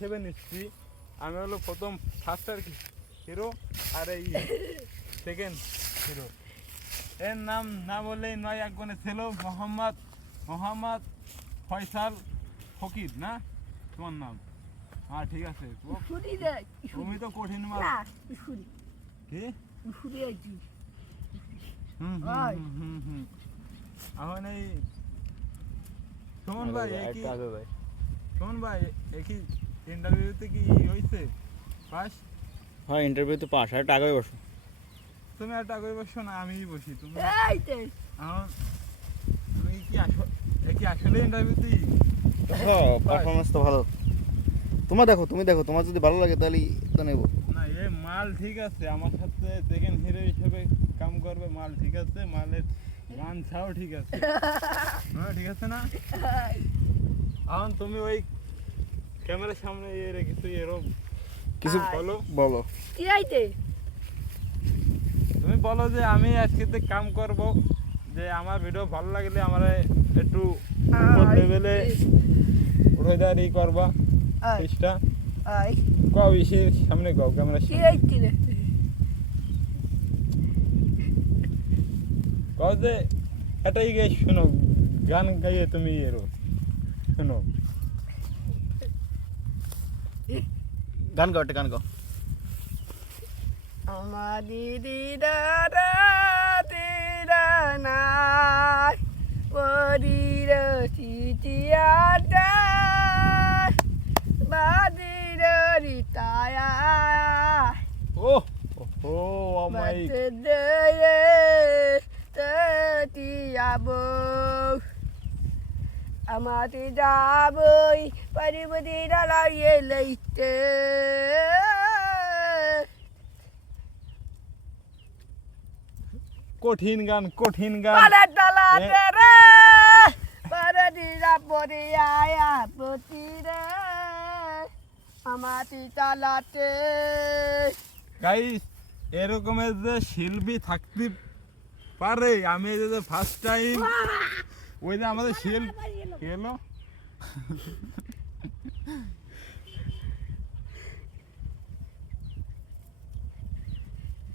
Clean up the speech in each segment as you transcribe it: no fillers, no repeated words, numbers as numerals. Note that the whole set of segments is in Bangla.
হিসেবে নিচ্ছি। আমি হলো প্রথম ফার্স্টার হিরো আর এই সেকেন্ড হিরো। এর নাম না বললেই নয়, একজনের ছিল মোহাম্মদ ফয়সাল ফকির না তোমার নাম? হ্যাঁ ঠিক আছে। তুমি তো কঠিন মাল। কি এখন এই সুমন ভাই একই ইন্টারভিউতে কি হয়েছে পাস? হ্যাঁ ইন্টারভিউতে পাস। আর টাকা বসো, তুমি আর টাকা বসো না, আমিই বসি। তুমি এখন তুমি কি আসলে ইন্টারভিউতেই? হ্যাঁ পারফরমেন্স তো ভালো। তুমি দেখো তোমার যদি ভালো লাগে তাহলে তো নেবো। না এই মাল ঠিক আছে, আমার সাথে সেকেন্ড হিরো হিসেবে কাম করবে, মাল ঠিক আছে, মালের গান ছাও ঠিক আছে। হ্যাঁ ঠিক আছে না? এখন তুমি ওই ক্যামেরার সামনে রেখেছো এরকম কিছু বলো। কি আইতে তুমি বলো যে আমি আজকে কাম করব, যে আমার ভিডিও ভালো লাগলে আমার একটু লেভেলে উঠে দাঁড়ি করবা চেষ্টা। কও বেশির সামনে কও, ক্যামেরার কি সামনে আইতে কও যে এটাই গাই শোনো, গান গাইয়ে তুমি শোনো। গান গাও, একটা গান গাও। আমার দিদি দাদা দিদা নাই বদির চিটিয়াটা বাদির রিতায়া ও ও মাই দে তেতিয়াবো আমাতে যাবই পরিবদি দাঁড়িয়ে লইতে। কঠিন গান পারে ডালাতে রে পারে দিরা পরে আয়া পতি রে আমাতে চালাতে। গাইস এরকমের যে শিল্পী থাকতে পারে, আমি এই যে ফার্স্ট টাইম ওই যে আমাদের শিল্পী এলো।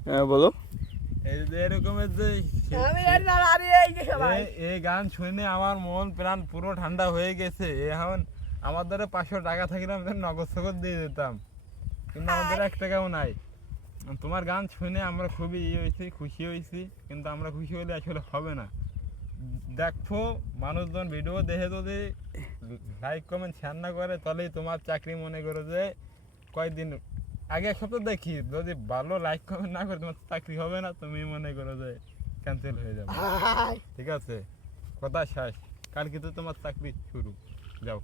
হ্যাঁ বলো। এই যে এরকমের যে এই গান শুনে আমার মন প্রাণ পুরো ঠান্ডা হয়ে গেছে। এখন আমাদের 500 টাকা থাকলে আমি নগদ সগদ দিয়ে দিতাম, কিন্তু আমাদের 1 টাকাও নাই। তোমার গান শুনে আমরা খুবই খুশি হয়েছি, কিন্তু আমরা খুশি হলে আসলে হবে না। দেখো মানুষজন ভিডিও দেখে যদি লাইক কমেন্ট শেয়ার না করে, তাহলেই তোমার চাকরি মনে করো যে কয়েকদিন আগে 1 সপ্তাহ দেখি, যদি ভালো লাইক কমেন্ট না করে তোমার চাকরি হবে না, তুমি মনে করো যে ক্যান্সেল হয়ে যাবে। ঠিক আছে, কথা শেষ। কালকে তো তোমার চাকরি শুরু, যাও।